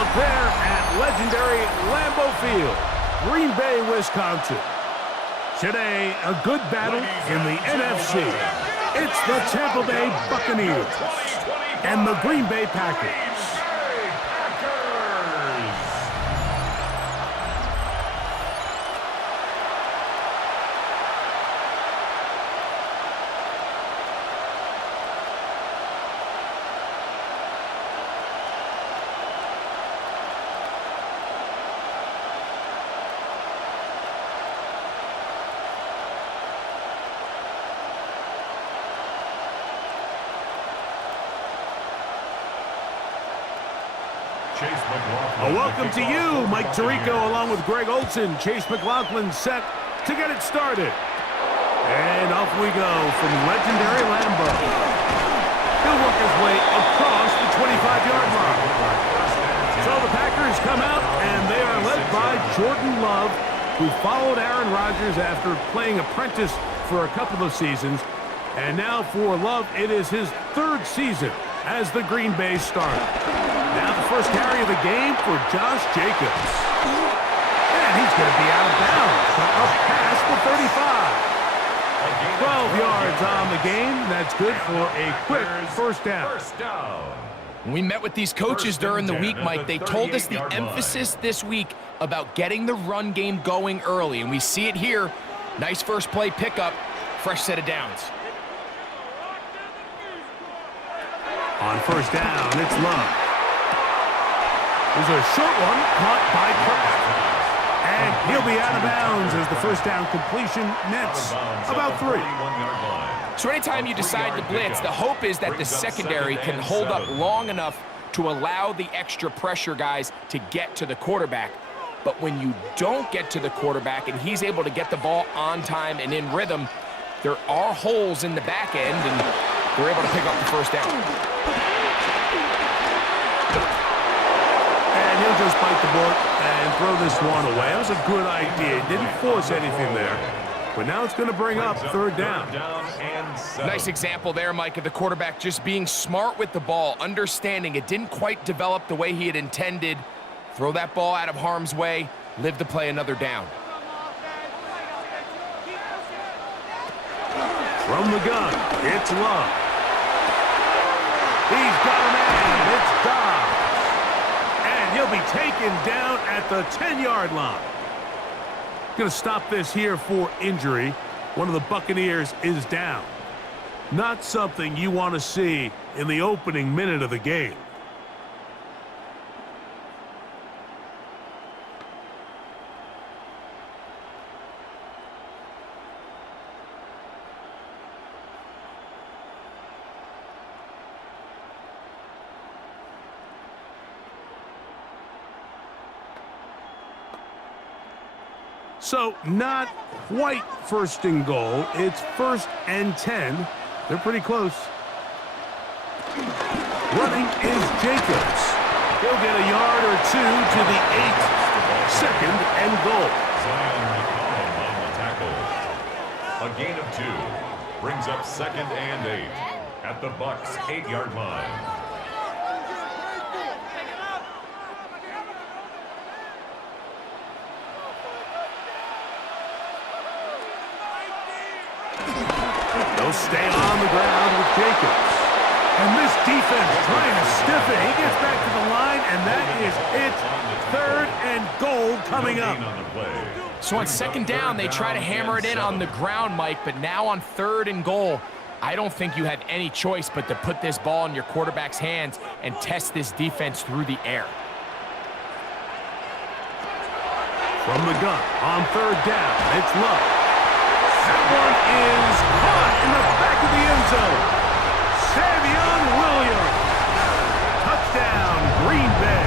look there at legendary Lambeau Field, Green Bay, Wisconsin. Today, a good battle in the NFC. It's the Tampa Bay Buccaneers and the Green Bay Packers. Welcome to you, Mike Tirico, along with Greg Olson. Chase McLaughlin set to get it started. And off we go from legendary Lambeau. He'll work his way across the 25-yard line. So the Packers come out, and they are led by Jordan Love, who followed Aaron Rodgers after playing apprentice for a couple of seasons. And now for Love, it is his third season as the Green Bay starter. Now the first carry of the game for Josh Jacobs. And he's going to be out of bounds. Up past the 35. 12 yards on the game. That's good for a quick first down. When we met with these coaches during the week, Mike, they told us the emphasis this week about getting the run game going early. And we see it here. Nice first play pickup. Fresh set of downs. On first down, it's Love. There's a short one caught by Kraft. And he'll be out of bounds as the first down completion nets about 3. So anytime you decide to blitz, the hope is that the secondary can hold up long enough to allow the extra pressure guys to get to the quarterback. But when you don't get to the quarterback and he's able to get the ball on time and in rhythm, there are holes in the back end, and they're able to pick up the first down. He'll just bite the bullet and throw this one away. That was a good idea. Didn't force anything there. But now it's going to bring up third down. Nice example there, Mike, of the quarterback just being smart with the ball, understanding it didn't quite develop the way he had intended. Throw that ball out of harm's way, live to play another down. From the gun, it's Love. He's got a man. It's Dobbs. He'll be taken down at the 10-yard line. Going to stop this here for injury. One of the Buccaneers is down. Not something you want to see in the opening minute of the game. So not quite first and goal. It's 1st and 10. They're pretty close. Running is Jacobs. He'll get a yard or 2 to the 8. 2nd and goal. A gain of 2 brings up 2nd and 8 at the Bucs' 8-yard line. Stay on the ground with Jacobs. And this defense trying to stiff it. He gets back to the line, and that is it. 3rd and goal coming up. So on 2nd down, they try to hammer it in on the ground, Mike, but now on 3rd and goal, I don't think you have any choice but to put this ball in your quarterback's hands and test this defense through the air. From the gun, on 3rd down, it's Love. That one is caught in the back of the end zone. Savion Williams. Touchdown, Green Bay.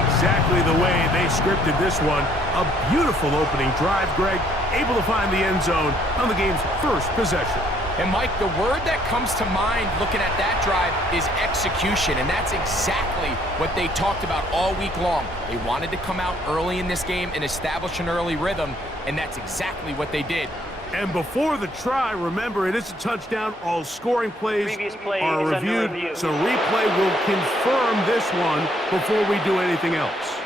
Exactly the way they scripted this one. A beautiful opening drive, Greg. Able to find the end zone on the game's first possession. And, Mike, the word that comes to mind looking at that drive is execution, and that's exactly what they talked about all week long. They wanted to come out early in this game and establish an early rhythm, and that's exactly what they did. And before the try, remember, it is a touchdown. All scoring plays play are is under reviewed, review. so replay will confirm this one before we do anything else.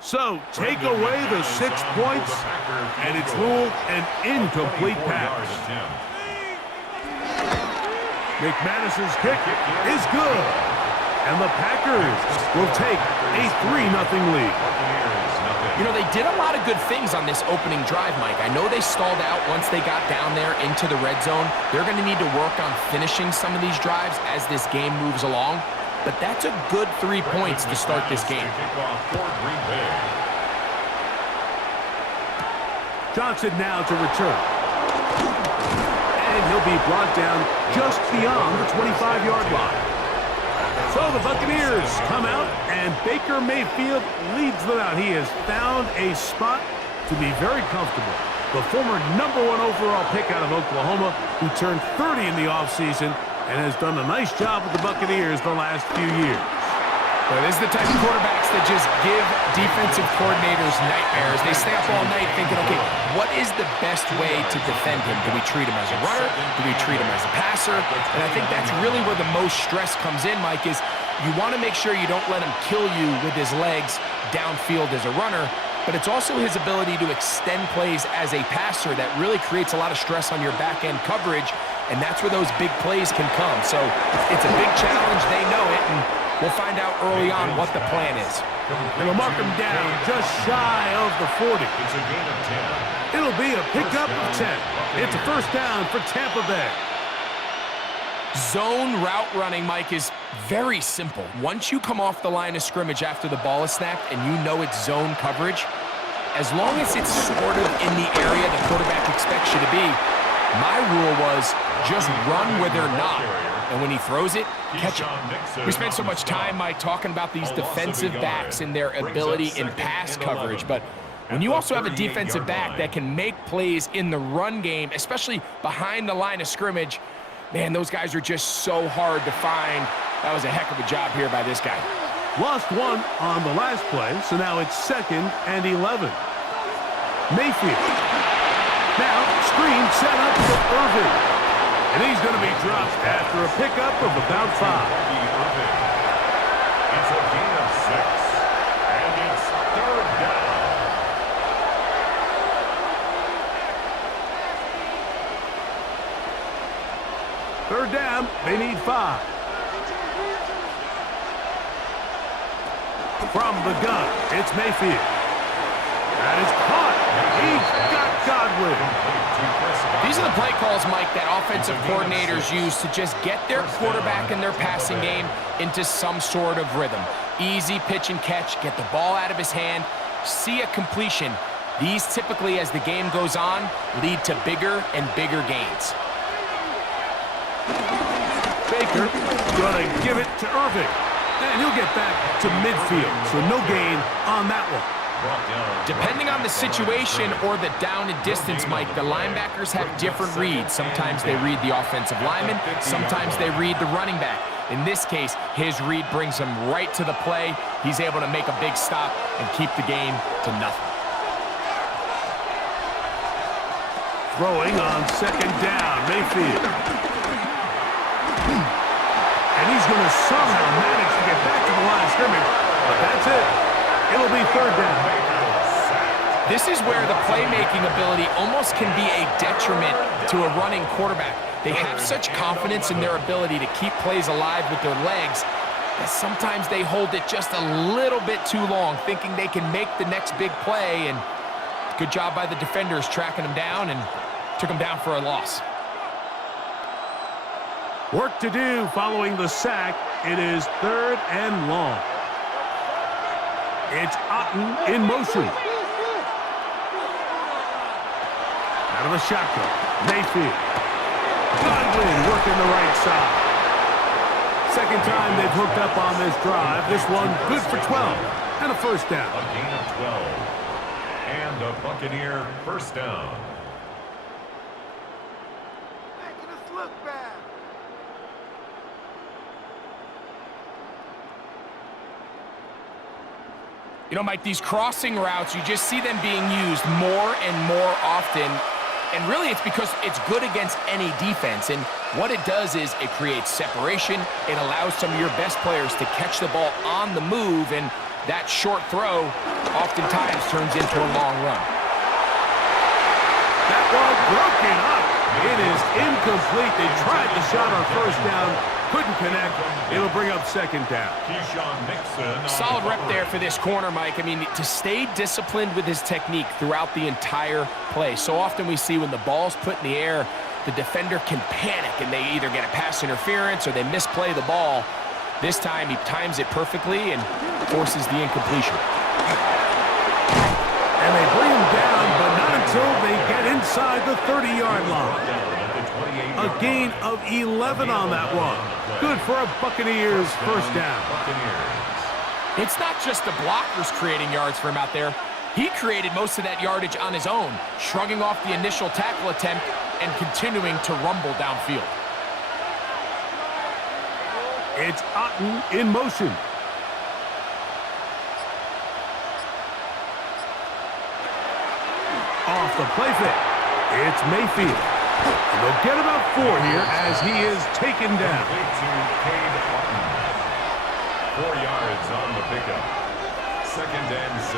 So, take away the 6 points, and it's ruled an incomplete pass. McManus's kick is good, and the Packers will take a 3-0 lead. You know, they did a lot of good things on this opening drive, Mike. I know they stalled out once they got down there into the red zone. They're going to need to work on finishing some of these drives as this game moves along. But that's a good 3 points to start this game. Johnson now to return. And he'll be brought down just beyond the 25-yard line. So the Buccaneers come out, and Baker Mayfield leads them out. He has found a spot to be very comfortable. The former #1 overall pick out of Oklahoma, who turned 30 in the offseason, and has done a nice job with the Buccaneers the last few years. Well, this is the type of quarterbacks that just give defensive coordinators nightmares. They stay up all night thinking, okay, what is the best way to defend him? Do we treat him as a runner? Do we treat him as a passer? And I think that's really where the most stress comes in, Mike, is you want to make sure you don't let him kill you with his legs downfield as a runner, but it's also his ability to extend plays as a passer that really creates a lot of stress on your back-end coverage, and that's where those big plays can come. So it's a big challenge. They know it, and we'll find out early on what the plan is. They'll mark him down just shy of the 40. It's a gain of 10. It'll be a pickup of 10. It's a first down for Tampa Bay. Zone route running, Mike, is very simple. Once you come off the line of scrimmage after the ball is snapped and you know it's zone coverage, as long as it's sort of in the area the quarterback expects you to be, my rule was just run where they're not. And when he throws it, catch it. We spent so much time, Mike, talking about these defensive backs and their ability in pass coverage, but when you also have a defensive back that can make plays in the run game, especially behind the line of scrimmage, man, those guys are just so hard to find. That was a heck of a job here by this guy. Lost one on the last play, so now it's 2nd and 11. Mayfield. Now, screen set up for Irving. And he's going to be dropped after a pickup of about 5. It's a gain of 6. And it's 3rd down. Third down, they need 5. From the gun, it's Mayfield. That is caught. He's got Godwin. These are the play calls, Mike, that offensive coordinators use to just get their quarterback and their passing game into some sort of rhythm. Easy pitch and catch, get the ball out of his hand, see a completion. These typically, as the game goes on, lead to bigger and bigger gains. Baker gonna give it to Irving. And he'll get back to midfield, so no gain on that one. Depending on the situation or the down and distance, Mike, the linebackers have different reads. Sometimes they read the offensive lineman, sometimes they read the running back. In this case, his read brings him right to the play. He's able to make a big stop and keep the game to nothing. Throwing on 2nd down, Mayfield. And he's going to somehow manage to get back to the line of scrimmage, but that's it. It'll be 3rd down. This is where the playmaking ability almost can be a detriment to a running quarterback. They have such confidence in their ability to keep plays alive with their legs that sometimes they hold it just a little bit too long, thinking they can make the next big play, and good job by the defenders tracking him down and took him down for a loss. Work to do following the sack. It is 3rd and long. It's Otten in motion. Out of the shotgun, Mayfield. Godwin working the right side. 2nd time they've hooked up on this drive. This one good for 12 and a first down. A gain of 12. And a Buccaneer first down. You know, Mike, these crossing routes, you just see them being used more and more often. And really, it's because it's good against any defense. And what it does is it creates separation. It allows some of your best players to catch the ball on the move. And that short throw oftentimes turns into a long run. That ball broken up. It is incomplete. They tried the shot on first down. Couldn't connect. It'll bring up second down. Solid rep there for this corner, Mike. I mean, to stay disciplined with his technique throughout the entire play. So often we see when the ball's put in the air, the defender can panic, and they either get a pass interference or they misplay the ball. This time, he times it perfectly and forces the incompletion. And they bring him down, but not until they get inside the 30-yard line. A gain of 11 on that one. Good for a Buccaneers first down. It's not just the blockers creating yards for him out there. He created most of that yardage on his own, shrugging off the initial tackle attempt and continuing to rumble downfield. It's Otten in motion. Off the play fake. It's Mayfield. And they'll get about 4 here as he is taken down. 4 yards on the pickup. 2nd and 6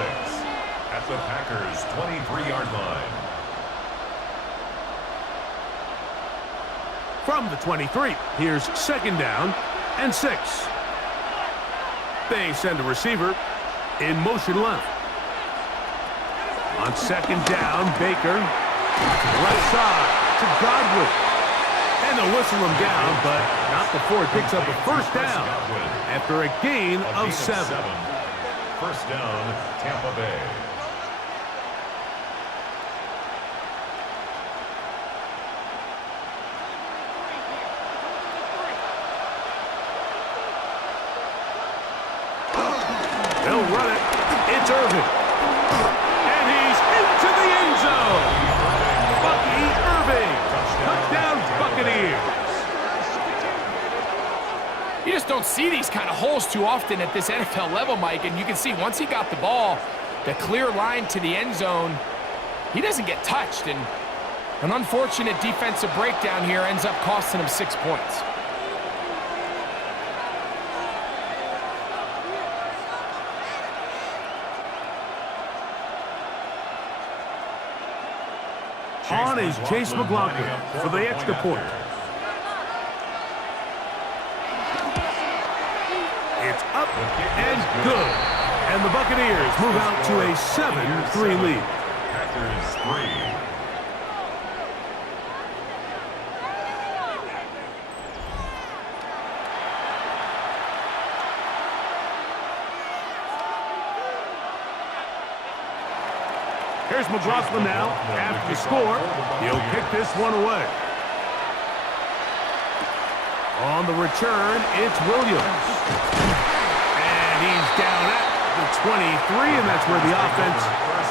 at the Packers' 23-yard line. From the 23, here's 2nd down and 6. They send a receiver in motion left. On 2nd down, Baker, left side to Godwin. And they'll whistle him down, but not before it picks up a first down after a gain of 7. First down, Tampa Bay. They'll run it. It's Irvin. And he's into the end zone. Bucky Irving. Touchdown, Buccaneers. You just don't see these kind of holes too often at this NFL level, Mike. And you can see once he got the ball, the clear line to the end zone, he doesn't get touched. And an unfortunate defensive breakdown here ends up costing him 6 points. On is Chase McLaughlin for the extra point. It's up and good. And the Buccaneers move out to a 7-3 lead. Packers 3. Here's McLaughlin now. After the score, he'll kick this one away. On the return, it's Williams. And he's down at the 23, and that's where the offense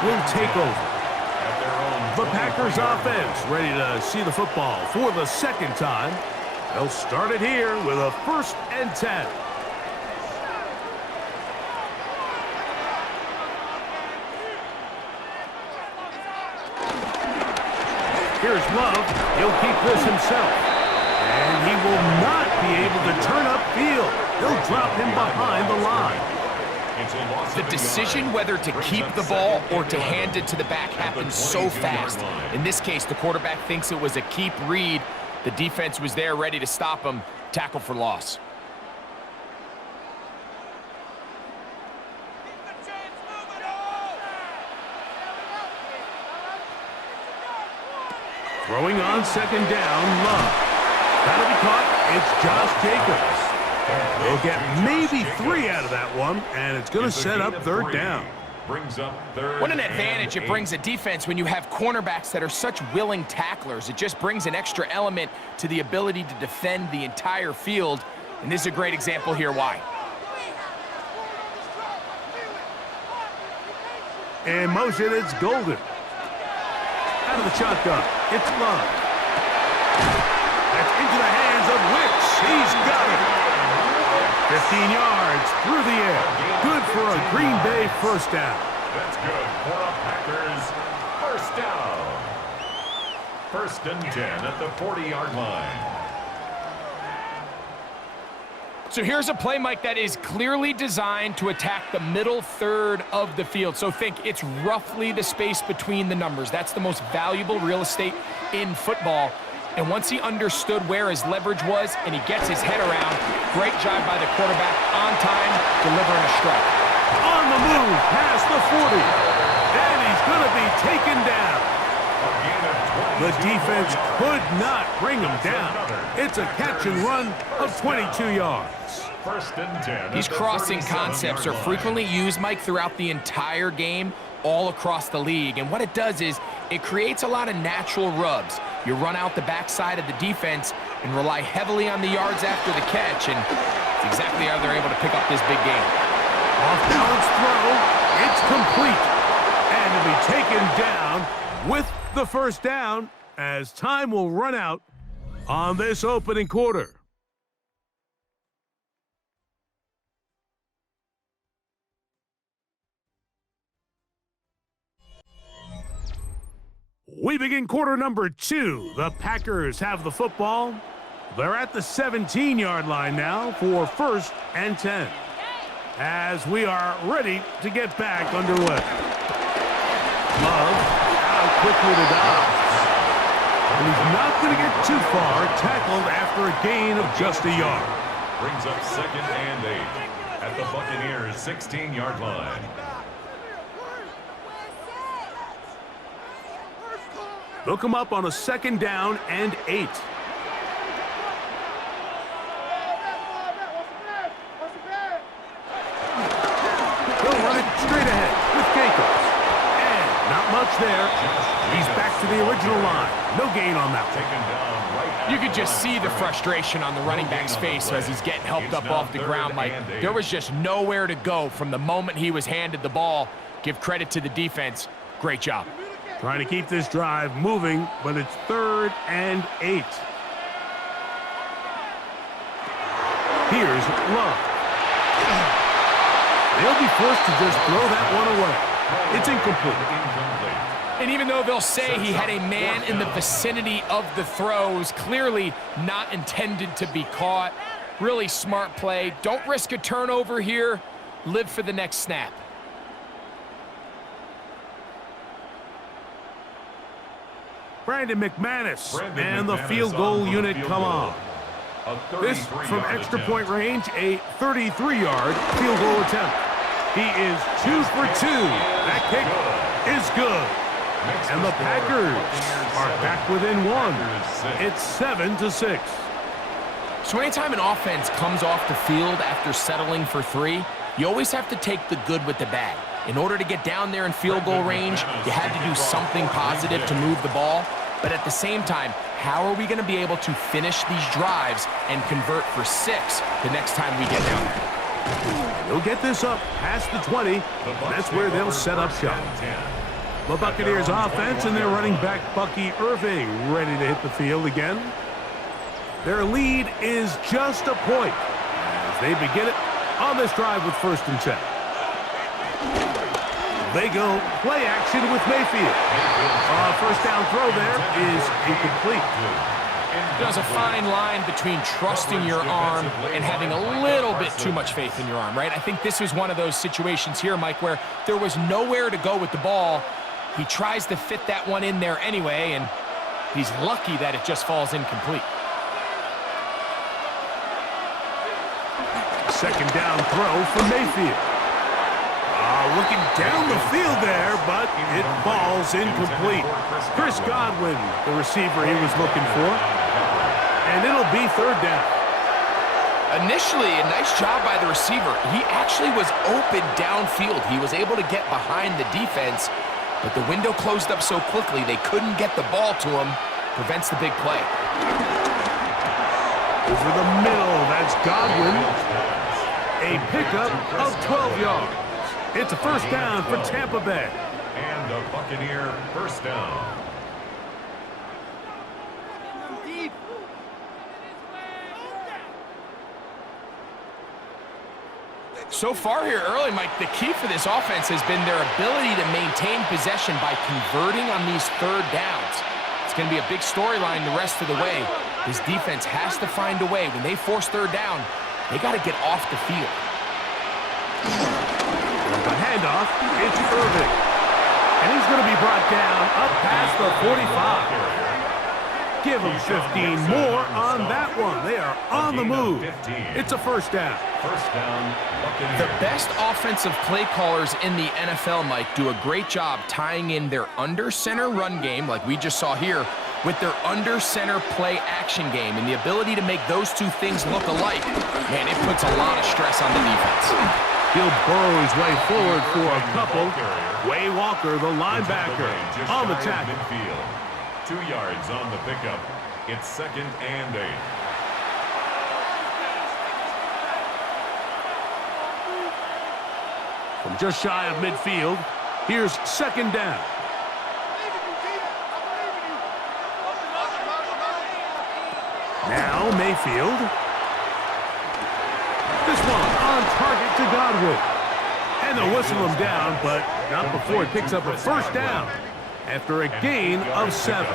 will take over. The Packers offense ready to see the football for the second time. They'll start it here with a 1st and 10. Here's Love. He'll keep this himself. And he will not be able to turn upfield. They'll drop him behind the line. The decision whether to keep the ball or to hand it to the back happens so fast. In this case, the quarterback thinks it was a keep read. The defense was there ready to stop him. Tackle for loss. Throwing on 2nd down, Love. That'll be caught. It's Josh Jacobs. They'll get maybe 3 out of that one, and it's going to set up 3rd down. What an advantage it brings a defense when you have cornerbacks that are such willing tacklers. It just brings an extra element to the ability to defend the entire field, and this is a great example here why. In motion, it's Golden. Out of the shotgun, it's Love. That's into the hands of Wicks. He's got it. 15 yards through the air. Good for a Green Bay first down. That's good for a Packers first down. 1st and 10 at the 40-yard line. So here's a play, Mike, that is clearly designed to attack the middle third of the field. So think it's roughly the space between the numbers. That's the most valuable real estate in football. And once he understood where his leverage was and he gets his head around, great job by the quarterback on time, delivering a strike. On the move, past the 40. And he's going to be taken down. The defense could not bring him down. It's a catch and run of 22 yards. 1st and 10. These crossing concepts are frequently used, Mike, throughout the entire game, all across the league. And what it does is it creates a lot of natural rubs. You run out the backside of the defense and rely heavily on the yards after the catch, and it's exactly how they're able to pick up this big game. Off-balance throw. It's complete. And to be taken down with the first down as time will run out on this opening quarter. We begin quarter number 2. The Packers have the football. They're at the 17-yard line now for 1st and 10. As we are ready to get back underway. Love out quickly to Dobbs. And he's not going to get too far, tackled after a gain of just a yard. Brings up 2nd and 8 at the Buccaneers' 16-yard line. They'll come up on a 2nd down and 8. They'll run it straight ahead with Jacobs. And not much there. He's back to the original line. No gain on that one. You could just see the frustration on the running back's face as he's getting helped up off the ground, Mike. There was just nowhere to go from the moment he was handed the ball. Give credit to the defense. Great job. Trying to keep this drive moving, but it's 3rd and 8. Here's Love. They'll be forced to just throw that one away. It's incomplete. And even though they'll say he had a man in the vicinity of the throws, clearly not intended to be caught. Really smart play. Don't risk a turnover here. Live for the next snap. Brandon McManus and the field goal unit come on. This from extra point range, a 33-yard field goal attempt. He is 2 for 2. That kick is good. And the Packers are back within 1. It's 7-6. So anytime an offense comes off the field after settling for 3, you always have to take the good with the bad. In order to get down there in field goal range, you had to do something positive to move the ball. But at the same time, how are we going to be able to finish these drives and convert for 6 the next time we get down there? They'll get this up past the 20. That's where they'll set up shop. The Buccaneers offense and their running back Bucky Irving ready to hit the field again. Their lead is just a point as they begin it on this drive with 1st and 10. They go play action with Mayfield. First down throw there is incomplete. There's a fine line between trusting your arm and having a little bit too much faith in your arm, right? I think this was one of those situations here, Mike, where there was nowhere to go with the ball. He tries to fit that one in there anyway, and he's lucky that it just falls incomplete. 2nd down throw for Mayfield. Looking down the field there, but it falls incomplete. Chris Godwin, the receiver he was looking for. And it'll be 3rd down. Initially, a nice job by the receiver. He actually was open downfield. He was able to get behind the defense, but the window closed up so quickly they couldn't get the ball to him. Prevents the big play. Over the middle, that's Godwin. A pickup of 12 yards. It's a first down for Tampa Bay. And a Buccaneer first down. So far here early, Mike, the key for this offense has been their ability to maintain possession by converting on these third downs. It's going to be a big storyline the rest of the way. This defense has to find a way. When they force third down, they got to get off the field. The handoff, it's Irving. And he's going to be brought down up past the 45. Give them 15 more on that one. They are on the move. It's a first down. First down, Buccaneers. The best offensive play callers in the NFL, Mike, do a great job tying in their under-center run game, like we just saw here, with their under-center play action game. And the ability to make those two things look alike, man, it puts a lot of stress on the defense. He'll burrow his way forward for a couple. Way Walker, the linebacker, on the tackle. 2 yards on the pickup. It's 2nd and 8. From just shy of midfield, here's 2nd down. Now Mayfield. This one on target to Godwin. And they'll whistle him down, but not before he picks up a first down after a gain of 7.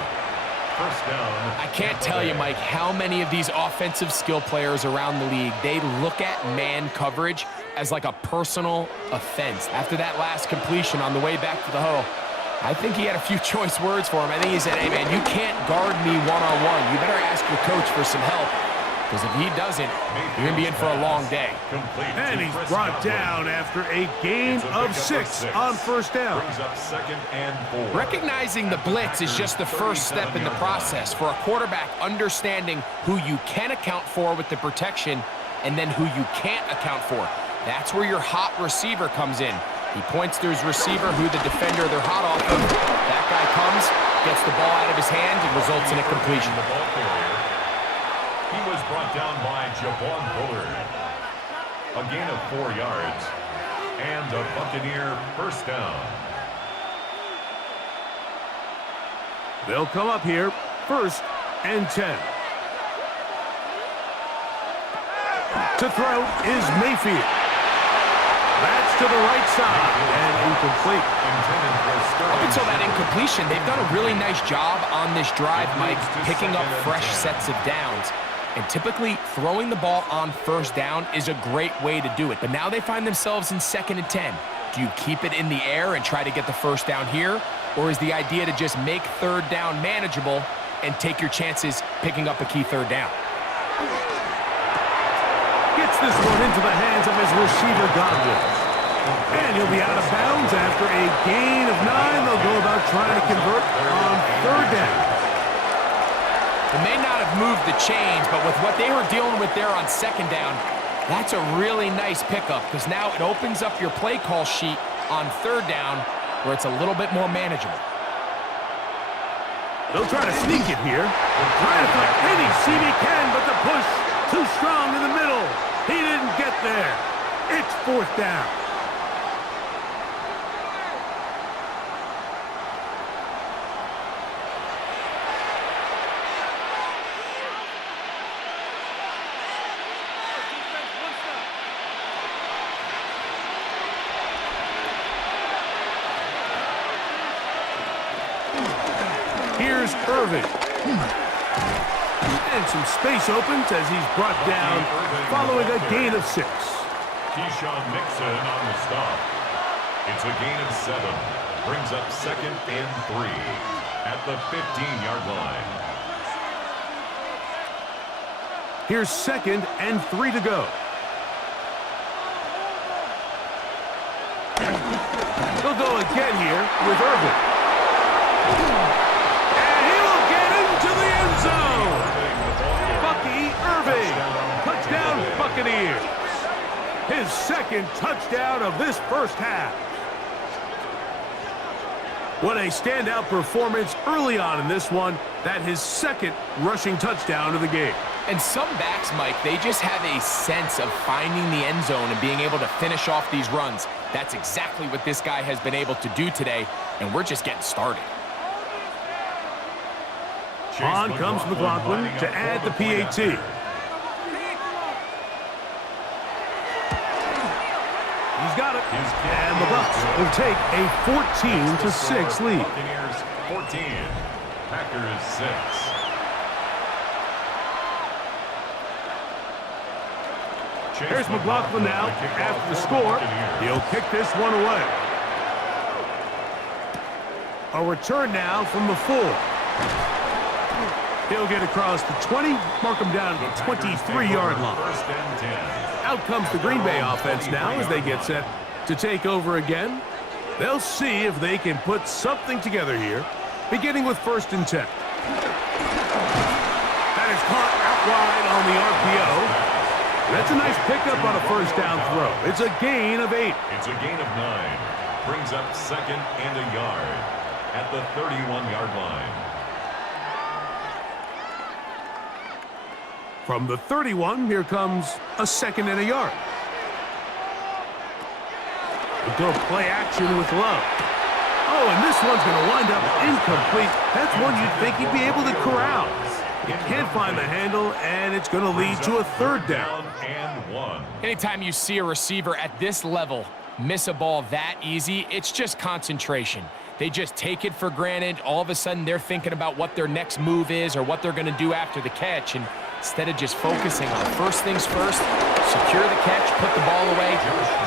First down. I can't tell you, Mike, how many of these offensive skill players around the league, they look at man coverage as like a personal offense. After that last completion on the way back to the huddle, I think he had a few choice words for him. I think he said, hey, man, you can't guard me one-on-one. You better ask your coach for some help, because if he doesn't, you're going to be in for a long day. And he's brought down after a gain of 6 on first down. Brings up 2nd and 4. Recognizing the blitz is just the first step in the process for a quarterback understanding who you can account for with the protection and then who you can't account for. That's where your hot receiver comes in. He points to his receiver, who the defender they're hot off of. That guy comes, gets the ball out of his hand, and results in a completion. The ball carrier. He was brought down by Javon Bullard. A gain of 4 yards. And a Buccaneer first down. They'll come up here, 1st and 10. To throw is Mayfield. That's to the right side and incomplete. Up until that incompletion, they've done a really nice job on this drive, Mike, picking up fresh sets of downs. And typically, throwing the ball on first down is a great way to do it. But now they find themselves in 2nd and 10. Do you keep it in the air and try to get the first down here? Or is the idea to just make third down manageable and take your chances picking up a key third down? Gets this one into the hands of his receiver, Godwin. And he'll be out of bounds after a gain of 9. They'll go about trying to convert on third down. They may not have moved the chains, but with what they were dealing with there on 2nd down, that's a really nice pickup, because now it opens up your play call sheet on third down where it's a little bit more manageable. They'll try to sneak it here. Trying to find any seam he can, but the push too strong in the middle. He didn't get there. It's 4th down. Here's Irving. And some space opens as he's brought down following a gain of 6. Keyshawn Nixon on the stop. It's a gain of 7. Brings up 2nd and 3 at the 15-yard line. Here's 2nd and 3 to go. They'll go again here with Irving. And he will get into the end zone. Bucky Irving. Touchdown, Buccaneers. His 2nd touchdown of this first half. What a standout performance early on in this one. That his 2nd rushing touchdown of the game. And some backs, Mike, they just have a sense of finding the end zone and being able to finish off these runs. That's exactly what this guy has been able to do today, and we're just getting started. On comes McLaughlin to add the PAT. He's got it. And the Bucs will take a 14-6 lead. Buccaneers 14, Packers 6. Here's McLaughlin now. After the score, he'll kick this one away. A return now from the 4. He'll get across the 20, mark him down at the 23-yard line. Out comes the Green Bay offense now as they get set to take over again. They'll see if they can put something together here, beginning with 1st and 10. That is caught out wide on the RPO. That's a nice pickup on a 1st down throw. It's a gain of 8. It's a gain of 9. Brings up 2nd and a yard at the 31-yard line. From the 31, here comes a 2nd and a yard. We'll go play action with Love. Oh, and this one's going to wind up incomplete. That's one you'd think he'd be able to corral. He can't find the handle, and it's going to lead to a 3rd down. And 1. Anytime you see a receiver at this level miss a ball that easy, it's just concentration. They just take it for granted. All of a sudden, they're thinking about what their next move is or what they're going to do after the catch. And instead of just focusing on first things first, secure the catch, put the ball away,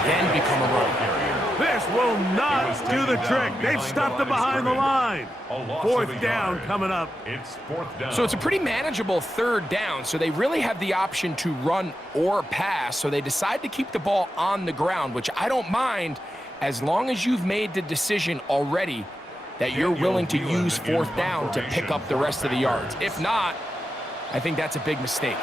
then become a runner. This will not do the trick. They've stopped it behind the line. 4th down coming up. It's 4th down. So it's a pretty manageable 3rd down, so they really have the option to run or pass, so they decide to keep the ball on the ground, which I don't mind as long as you've made the decision already that you're willing to use 4th down to pick up the rest of the yards. If not, I think that's a big mistake.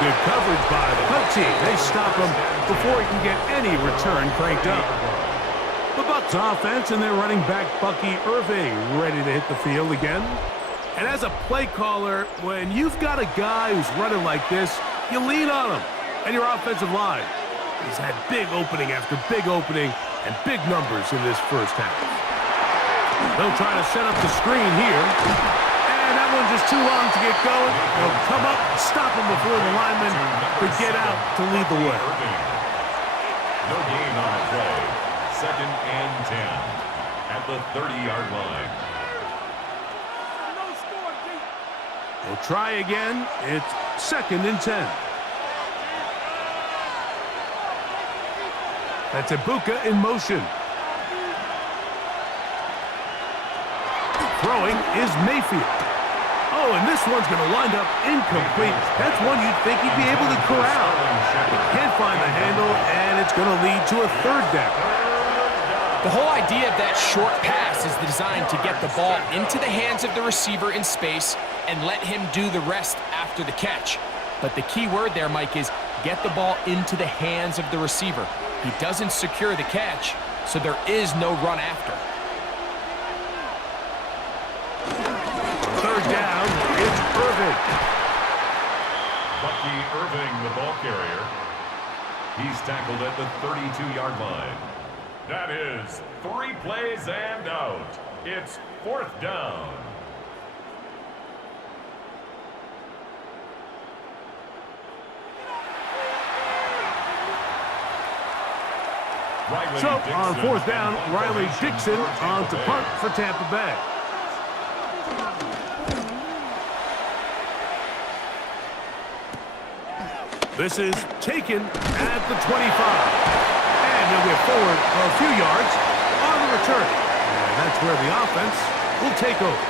Good coverage by the Buc team. They stop him before he can get any return cranked up. The Bucs offense and their running back Bucky Irving ready to hit the field again. And as a play caller, when you've got a guy who's running like this, you lean on him and your offensive line. He's had big opening after big opening and big numbers in this 1st half. They'll try to set up the screen here. And that one's just too long to get going. They'll come up and stop him before the lineman could get out to lead the way. No gain on the play. 2nd and 10 at the 30-yard line. They'll try again. It's 2nd and 10. That's Ibuka in motion. Throwing is Mayfield. Oh, and this one's going to wind up incomplete. That's one you'd think he'd be able to corral. He can't find the handle, and it's going to lead to a 3rd down. The whole idea of that short pass is designed to get the ball into the hands of the receiver in space and let him do the rest after the catch. But the key word there, Mike, is get the ball into the hands of the receiver. He doesn't secure the catch, so there is no run after. 3rd down, it's Irving. Bucky Irving, the ball carrier. He's tackled at the 32-yard line. That is 3 plays and out. It's 4th down. So on 4th down, Riley Dixon on to punt for Tampa Bay. This is taken at the 25. And he'll get forward a few yards on the return. And that's where the offense will take over.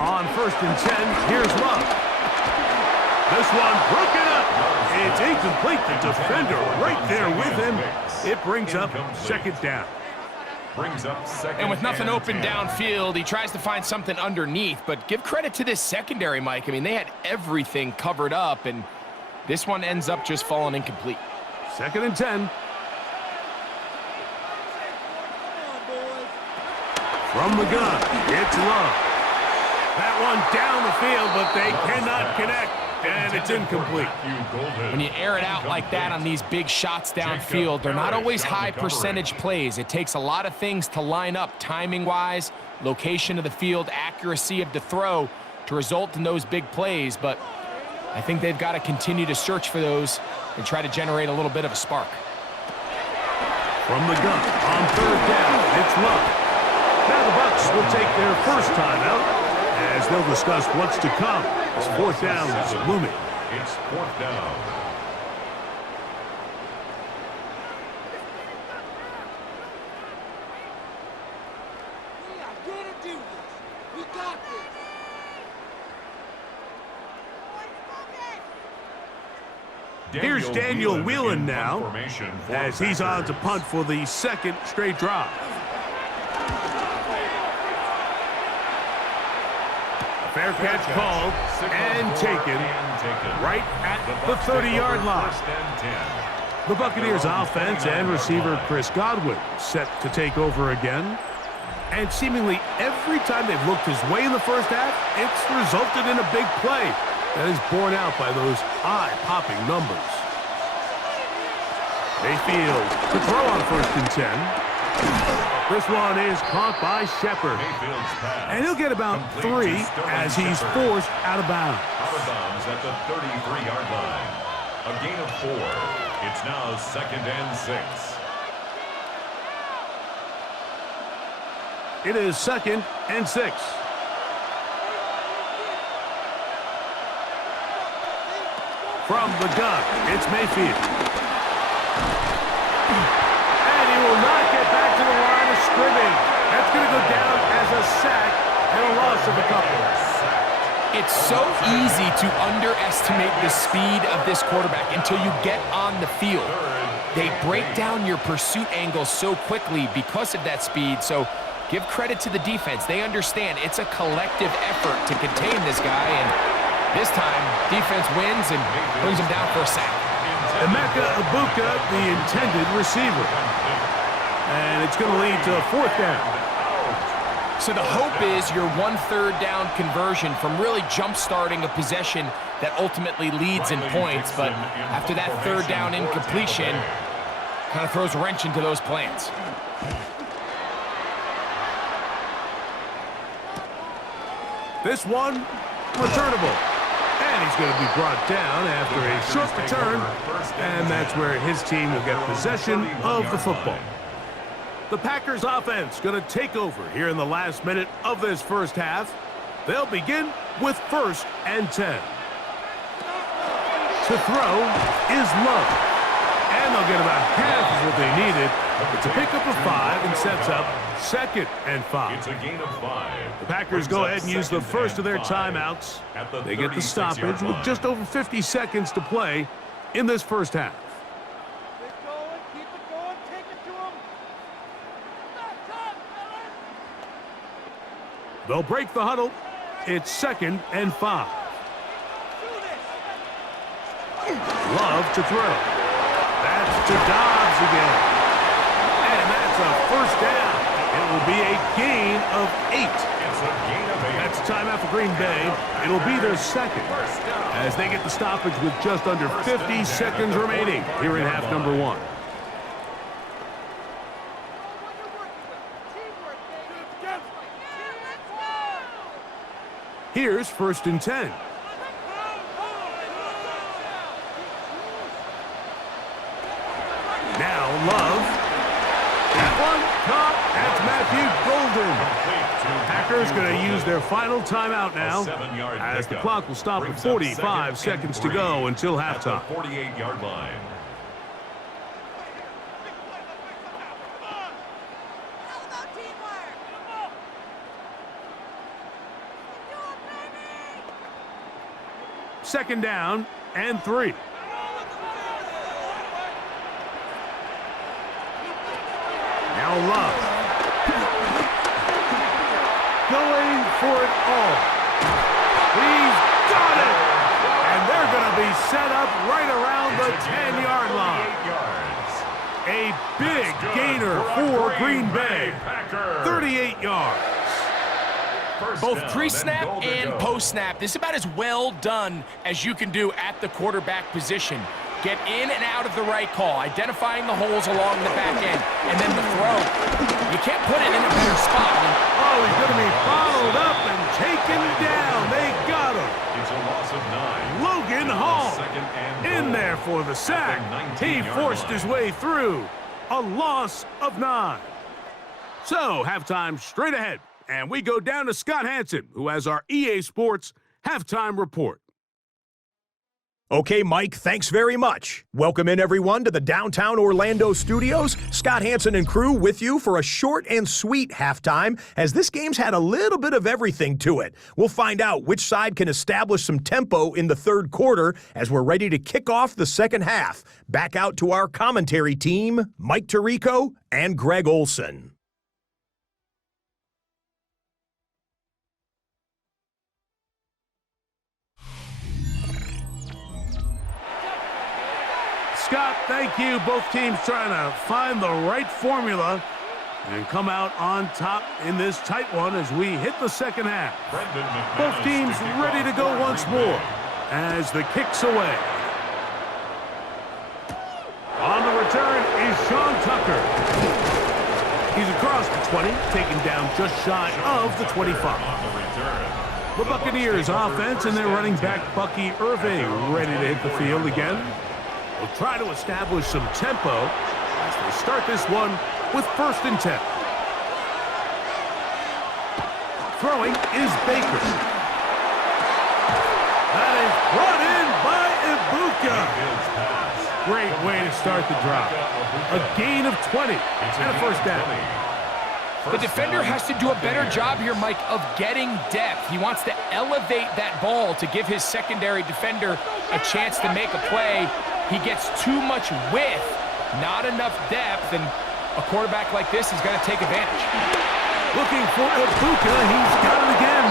On 1st and 10, here's Love. This one broken up. It's incomplete. The defender right there with him. It brings up 2nd down. Brings up 2nd And with nothing open 10. downfield, he tries to find something underneath. But give credit to this secondary, Mike. I mean, they had everything covered up, and this one ends up just falling incomplete. 2nd and 10. From the gun, it's Love. That one down the field, but they cannot connect. and it's incomplete. When you air it out like that on these big shots downfield, they're not always high percentage plays. It takes a lot of things to line up timing-wise, location of the field, accuracy of the throw to result in those big plays, but I think they've got to continue to search for those and try to generate a little bit of a spark. From the gun, on third down, it's Love. Now the Bucs will take their first timeout as they'll discuss what's to come. As fourth down is looming. It's fourth down. We are going to do this. We got this. Here's Daniel Whelan now as he's on to punt for the second straight drive. A fair catch called and taken right at the 30-yard line. The Buccaneers offense and receiver Chris Godwin set to take over again. And seemingly every time they've looked his way in the first half, it's resulted in a big play that is borne out by those eye-popping numbers. Mayfield to throw on 1st and 10. This one is caught by Shepard. And he'll get about 3 as he's forced out of bounds. Out of bounds at the 33-yard line. A gain of 4. It's now 2nd and 6. It is 2nd and 6. From the gun, it's Mayfield. And he will not get back to the line of scrimmage. That's going to go down as a sack and a loss of a couple. It's so easy to underestimate the speed of this quarterback until you get on the field. They break down your pursuit angle so quickly because of that speed, so give credit to the defense. They understand it's a collective effort to contain this guy, and this time, defense wins and brings him down for a sack. Emeka Ibuka, the intended receiver. And it's going to lead to a 4th down. So the hope is your 1/3 down conversion from really jump-starting a possession that ultimately leads in points, but after that 3rd down incompletion, kind of throws a wrench into those plans. This one, returnable. And he's going to be brought down after a short return, and that's where his team will get possession of the football. The Packers offense going to take over here in the last minute of this first half. They'll begin with 1st and 10. To throw is Love. And they'll get about half of what they needed. It's a pickup of 5 and sets up 2nd and 5. It's a gain of 5. The Packers go ahead and use the first of their timeouts. They get the stoppage with just over 50 seconds to play in this first half. Keep it going, take it to him. They'll break the huddle. It's 2nd and 5. Love to throw. That's to Dobbs again. And that's a 1st down. It will be a gain of 8. It's a gain of 8. That's timeout for Green Bay. It'll be their 2nd as they get the stoppage with just under 50 seconds remaining here in half number 1. Here's 1st and 10. Now Love. That one caught. That's Matthew Golden. Packers going to use their final timeout now as the clock will stop at 45 seconds to go until halftime. 48-yard line. Second down and 3. Now Love. Going for it all. He's got it! And they're going to be set up right around the 10-yard line. A big gainer for Green Bay. 38 yards. First Both down pre-snap goal to and go. post-snap. This is about as well done as you can do at the quarterback position. Get in and out of the right call, identifying the holes along the back end, and then the throw. You can't put it in a better spot. Oh, he's going to be followed up and taken down. They got him. It's a loss of 9. Logan Hall Second and in goal. there for the sack. At the He 19-yard forced line. his way through. A loss of 9. So, halftime straight ahead. And we go down to Scott Hansen, who has our EA Sports halftime report. Okay, Mike, thanks very much. Welcome in, everyone, to the downtown Orlando studios. Scott Hansen and crew with you for a short and sweet halftime, as this game's had a little bit of everything to it. We'll find out which side can establish some tempo in the third quarter as we're ready to kick off the second half. Back out to our commentary team, Mike Tirico and Greg Olson. Scott, thank you. Both teams trying to find the right formula and come out on top in this tight one as we hit the second half. Both teams ready to go once more as the kick's away. On the return is Sean Tucker. He's across the 20, taken down just shy of the 25. The Buccaneers offense and their running back Bucky Irving ready to hit the field again. Will try to establish some tempo as they start this one with 1st and 10. Throwing is Baker. That is brought in by Ibuka. Great way to start the drive. A gain of 20 and a 1st down. The defender has to do a better job here, Mike, of getting depth. He wants to elevate that ball to give his secondary defender a chance to make a play. He gets too much width, not enough depth, and a quarterback like this is going to take advantage. Looking for Ibuka, he's got it again.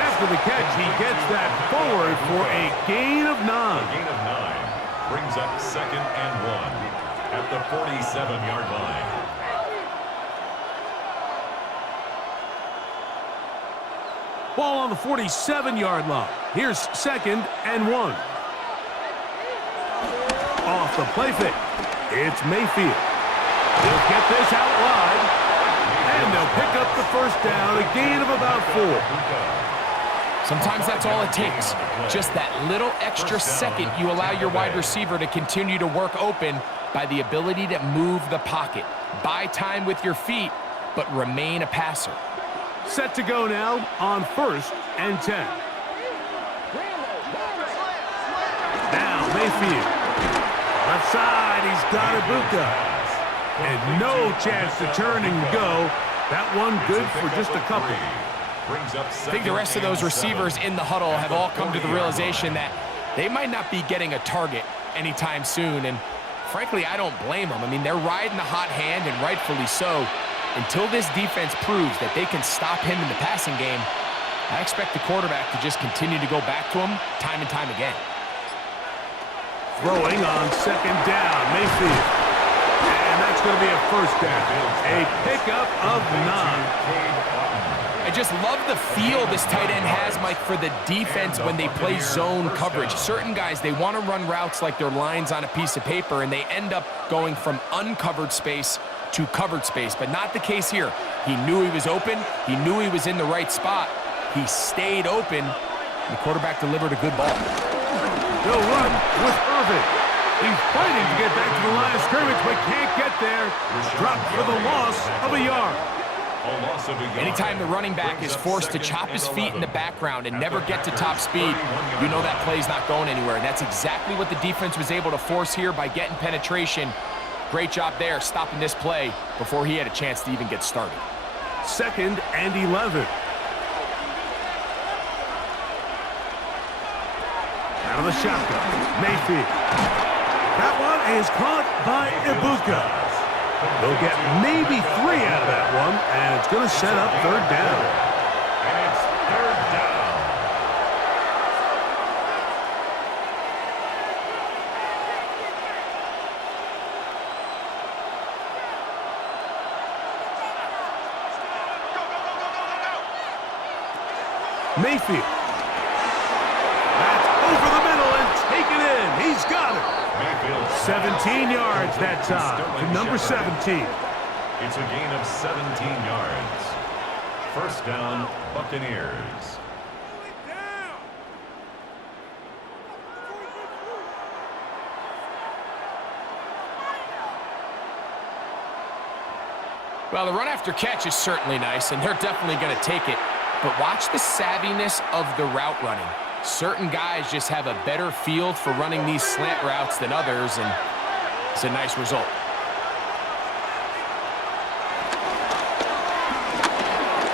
After the catch, he gets that forward for a gain of 9. Gain of 9 brings up 2nd and 1 at the 47-yard line. Ball on the 47-yard line. Here's 2nd and 1. Off the play fake. It's Mayfield. He'll get this out wide. And they'll pick up the 1st down, a gain of about 4. Sometimes that's all it takes. Just that little extra second you allow your wide receiver to continue to work open by the ability to move the pocket. Buy time with your feet, but remain a passer. Set to go now on 1st and 10. Now Mayfield. Left side, he's got Ibuka. And no chance to turn and go. That one good for just a couple. I think the rest of those receivers in the huddle have all come to the realization that they might not be getting a target anytime soon. And frankly, I don't blame them. I mean, they're riding the hot hand, and rightfully so. Until this defense proves that they can stop him in the passing game, I expect the quarterback to just continue to go back to him time and time again. Throwing on 2nd down, Mayfield. And that's going to be a 1st down. A pickup of 9. I just love the feel this tight end has, Mike, for the defense when they play zone coverage. Certain guys, they want to run routes like they're lines on a piece of paper, and they end up going from uncovered space to covered space, but not the case here. He knew he was open. He knew he was in the right spot. He stayed open. The quarterback delivered a good ball. They'll run with Irving. He's fighting to get back to the line of scrimmage, but can't get there. Dropped for the loss of a yard. Anytime the running back is forced to chop his feet in the background and never get to top speed, you know that play's not going anywhere. And that's exactly what the defense was able to force here by getting penetration. Great job there, stopping this play before he had a chance to even get started. 2nd and 11. Out of the shotgun, Mayfield. That one is caught by Ibuka. They'll get maybe 3 out of that one, and it's going to set up 3rd down. And it's 3rd down. Mayfield. That's over the middle and taken in. He's got it. 17 yards that time to number 17. It's a gain of 17 yards. First down, Buccaneers. Well, the run after catch is certainly nice, and they're definitely going to take it. But watch the savviness of the route running. Certain guys just have a better feel for running these slant routes than others, and it's a nice result.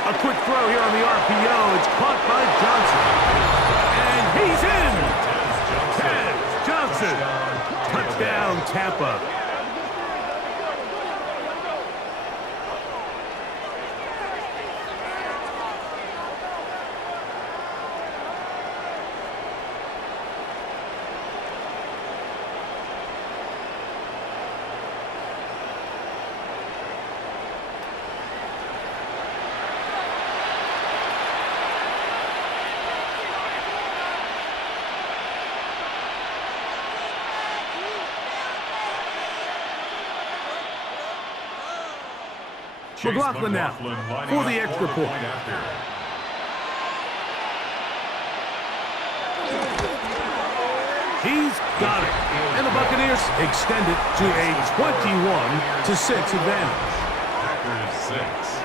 A quick throw here on the RPO. It's caught by Johnson. And he's in. Taz Johnson. Touchdown, Tampa. McLaughlin now for the extra point. He's got it. And the Buccaneers extend it to a 21-6 advantage. Packers 6.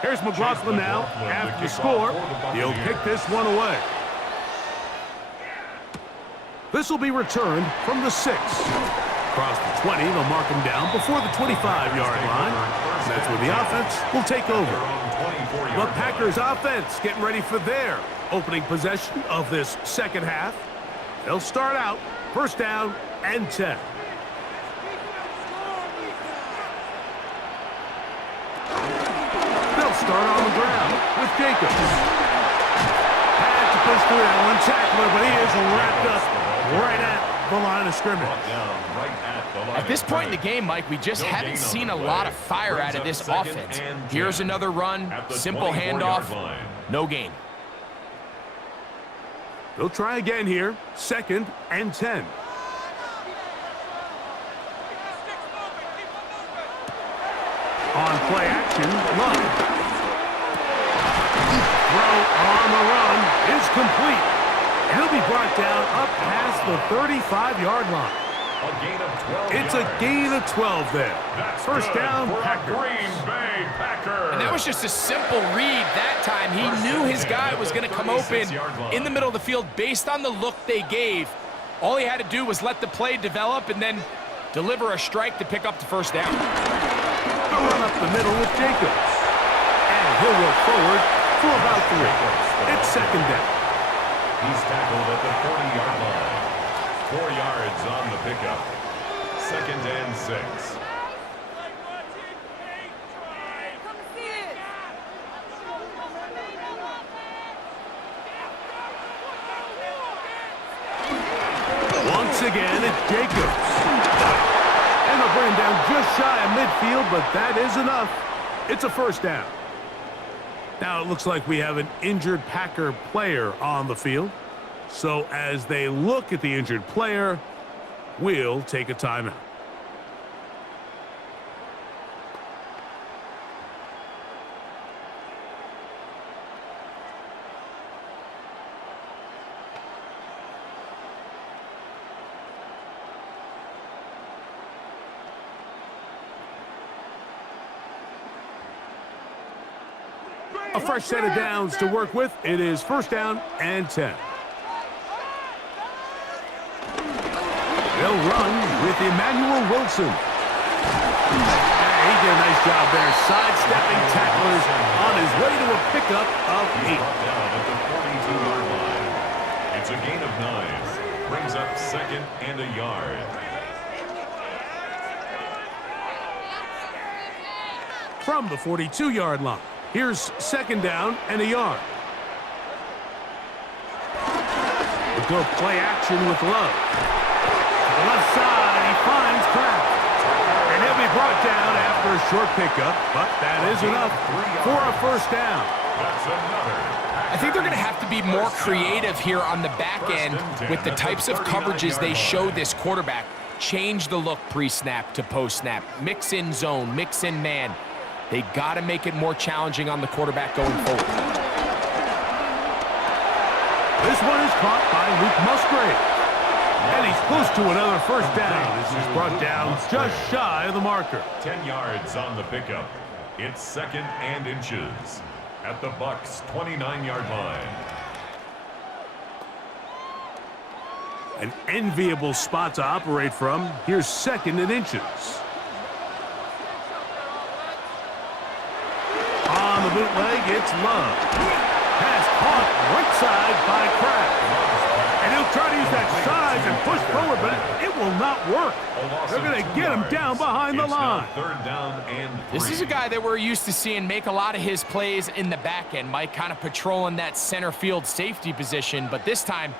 Here's McLaughlin now. After the score, he'll kick this one away. This will be returned from the 6. Across the 20, they'll mark him down before the 25-yard line. And that's where the offense will take over. The Packers offense getting ready for their opening possession of this second half. They'll start out first down and 10. Start on the ground with Jacobs. Had to push through that one tackler, but he is wrapped up right at the line of scrimmage. At this point in the game, Mike, we just haven't seen a lot of fire out of this offense. Here's another run, simple handoff, no gain. They'll try again here, second and 10. On play action, Love. Throw on the run is complete. He'll be brought down up past the 35-yard line. It's a gain of 12 there. First down, Packers. Green Bay Packers. And that was just a simple read that time. He knew his guy was going to come open in the middle of the field based on the look they gave. All he had to do was let the play develop and then deliver a strike to pick up the first down. A run up the middle with Jacobs. And he'll work forward for about 3. It's second down. He's tackled at the 40-yard line. 4 yards on the pickup. Second and 6. Once again, it's Jacobs. And they'll bring him down just shy of midfield, but that is enough. It's a first down. Now it looks like we have an injured Packer player on the field. So as they look at the injured player, we'll take a timeout. A fresh set of downs to work with. It is first down and 10. They'll run with Emmanuel Wilson. He did a nice job there, sidestepping tacklers on his way to a pickup of 8. Down at the 42-yard line. It's a gain of 9. Brings up second and a yard. From the 42-yard line. Here's second down and a yard. The go play action with Love. To the left side, he finds Kraft. And he'll be brought down after a short pickup, but that is enough for a first down. That's another. I think they're going to have to be more creative here on the back end with the types of coverages they show this quarterback. Change the look pre-snap to post-snap. Mix in zone, mix in man. They got to make it more challenging on the quarterback going forward. This one is caught by Luke Musgrave. And he's close to another first down. This is brought down just shy of the marker. 10 yards on the pickup. It's 2nd and inches at the Bucs' 29-yard line. An enviable spot to operate from. Here's 2nd and inches. On the bootleg, it's Love. Pass caught right side by Kraft. And he'll try to use that size and push forward, but it will not work. They're going to get him down behind the line. 3rd down and 3. This is a guy that we're used to seeing make a lot of his plays in the back end. Mike kind of patrolling that center field safety position, but this time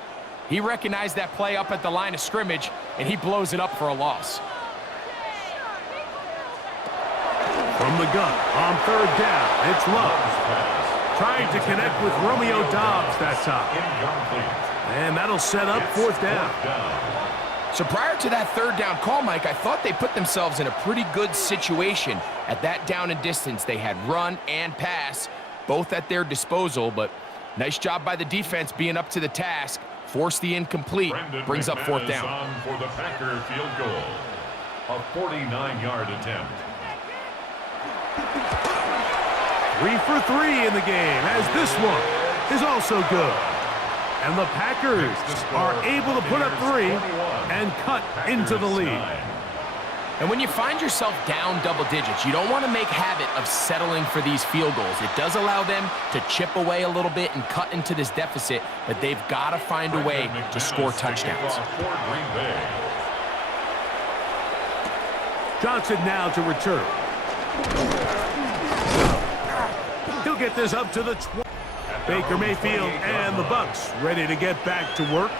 he recognized that play up at the line of scrimmage, and he blows it up for a loss. From the gun, on 3rd down, it's Love. Trying to connect with Romeo Doubs that time. Incomplete. And that'll set up 4th down. So prior to that 3rd down call, Mike, I thought they put themselves in a pretty good situation at that down and distance. They had run and pass, both at their disposal, but nice job by the defense being up to the task. Force the incomplete, brings up 4th down. On for the Packer field goal. A 49-yard attempt. 3 for 3 in the game, as this one is also good. And the Packers are able to put up 3 and cut into the lead. And when you find yourself down double digits, you don't want to make habit of settling for these field goals. It does allow them to chip away a little bit and cut into this deficit, but they've got to find a way to score touchdowns. Johnson now to return. He'll get this up to the 20. Baker Mayfield and the Bucs ready to get back to work.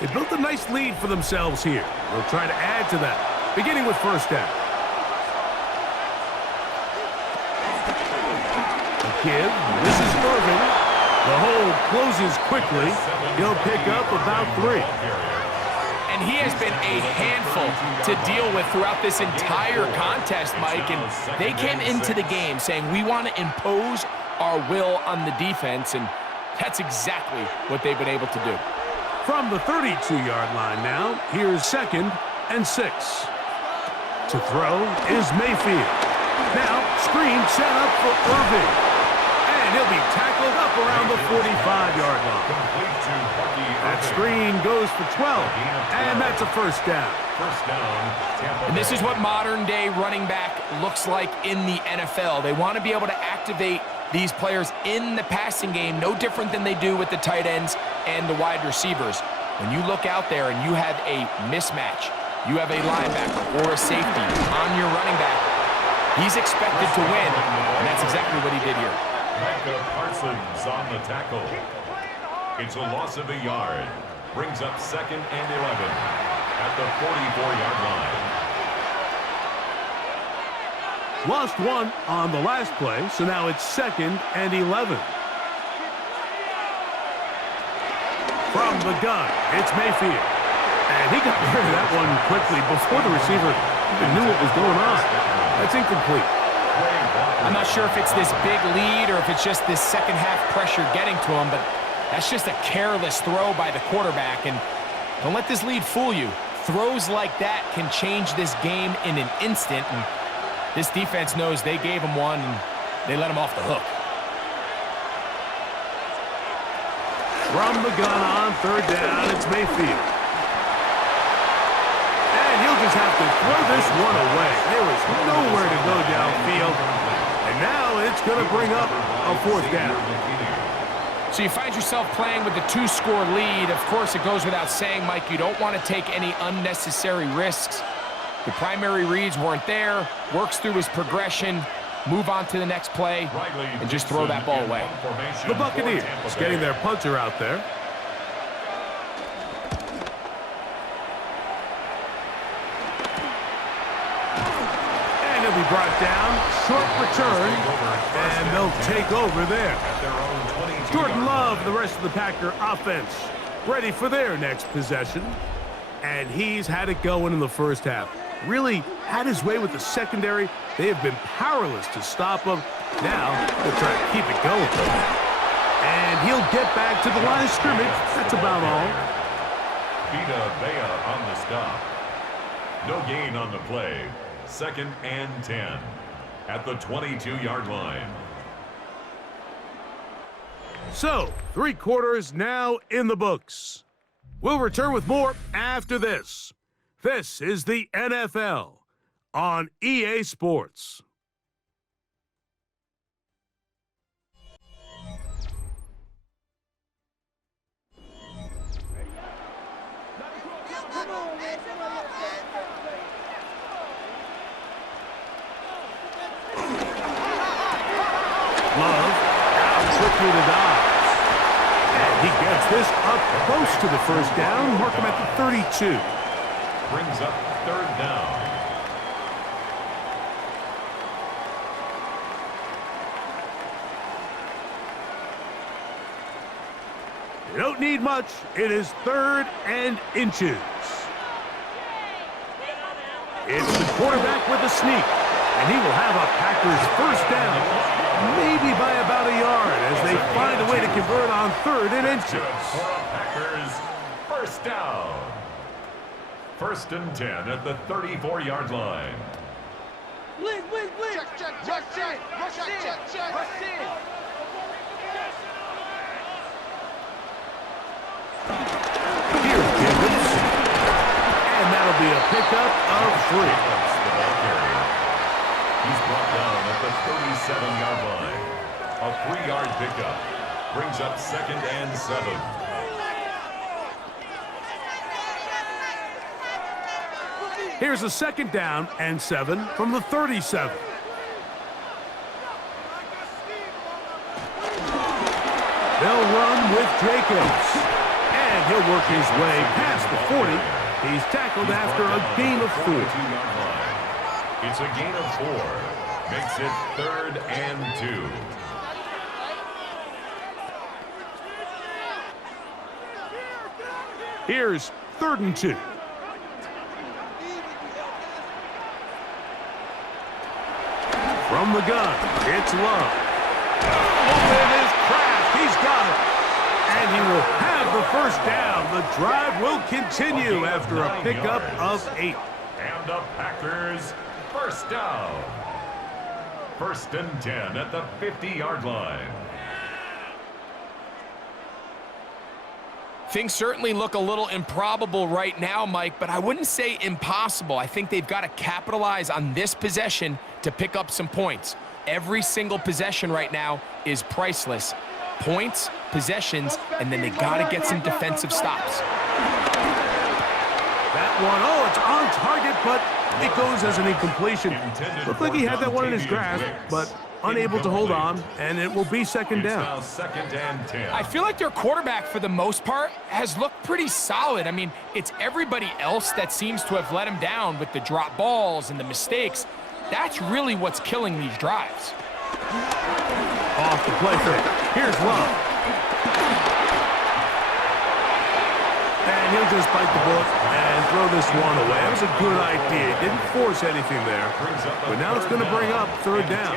They built a nice lead for themselves here. They'll try to add to that, beginning with 1st down. The kid, this is Irving. The hole closes quickly. He'll pick up about 3. And he has been a handful to deal with throughout this entire contest, Mike. And they came into the game saying, we want to impose our will on the defense, and that's exactly what they've been able to do. From the 32-yard line now, here's 2nd and 6. To throw is Mayfield. Now, screen set up for Irving. And he'll be tackled up around the 45-yard line. That screen goes for 12, and that's a 1st down. And this is what modern-day running back looks like in the NFL. They want to be able to activate these players in the passing game, no different than they do with the tight ends and the wide receivers. When you look out there and you have a mismatch, you have a linebacker or a safety on your running back, he's expected to win, and that's exactly what he did here. Micah Parsons on the tackle. It's a loss of a yard. Brings up 2nd and 11 at the 44-yard line. Lost 1 on the last play, so now it's 2nd and 11. From the gun, it's Mayfield. And he got rid of that one quickly before the receiver even knew what was going on. That's incomplete. I'm not sure if it's this big lead or if it's just this second half pressure getting to him, but that's just a careless throw by the quarterback. And don't let this lead fool you. Throws like that can change this game in an instant. And this defense knows they gave him one, and they let him off the hook. From the gun on 3rd down, it's Mayfield. And he'll just have to throw this one away. There was nowhere to go downfield. And now it's going to bring up a 4th down. So you find yourself playing with a 2-score lead. Of course, it goes without saying, Mike, you don't want to take any unnecessary risks. The primary reads weren't there. Works through his progression, move on to the next play, and just throw that ball away. The Buccaneers getting their punter out there. brought down. Short return, and they'll take over there. Jordan Love, the rest of the Packer offense, ready for their next possession. And he's had it going in the first half. Really had his way with the secondary. They have been powerless to stop him. Now they'll try to keep it going. And he'll get back to the line of scrimmage. That's about all. Vita Vea on the stop. No gain on the play. 2nd and 10 at the 22-yard line. So, 3 quarters now in the books. We'll return with more after this. This is the NFL on EA Sports. Love out quickly to Dobbs. And he gets this up close to the first down. Mark him at the 32. Brings up 3rd down. You don't need much. It is 3rd and inches. It's the quarterback with a sneak. And he will have a Packers first down, maybe by about a yard, as they find a way to convert on 3rd and inches. For a Packers first down. 1st and 10 at the 34-yard line. Blitz, blitz, blitz. Check. Here's Gibbons. And that'll be a pickup of 3. He's brought down at the 37-yard line. A 3-yard pickup. Brings up 2nd and 7. Here's a 2nd down and 7 from the 37. They'll run with Jacobs. And he'll work his way past the 40. He's tackled after a gain of 4. It's a gain of 4. Makes it 3rd and 2. Here's 3rd and 2. From the gun, it's Love. Open is Kraft. He's got it. And he will have the first down. The drive will continue after a pickup of 8. And the Packers first down. 1st and 10 at the 50-yard line. Things certainly look a little improbable right now, Mike, but I wouldn't say impossible. I think they've got to capitalize on this possession to pick up some points. Every single possession right now is priceless. Points, possessions, and then they got to get some defensive stops. That one, oh, it's on target, but it goes as an incompletion. Looked like he had that one in his grasp, but unable to hold on, and it will be 2nd down. Now 2nd and 10. I feel like their quarterback, for the most part, has looked pretty solid. I mean, it's everybody else that seems to have let him down with the drop balls and the mistakes. That's really what's killing these drives. Off the play fake. Here's Love. And he'll just bite the bullet and throw this one away. That was a good idea. Didn't force anything there. But now it's going to bring up 3rd down.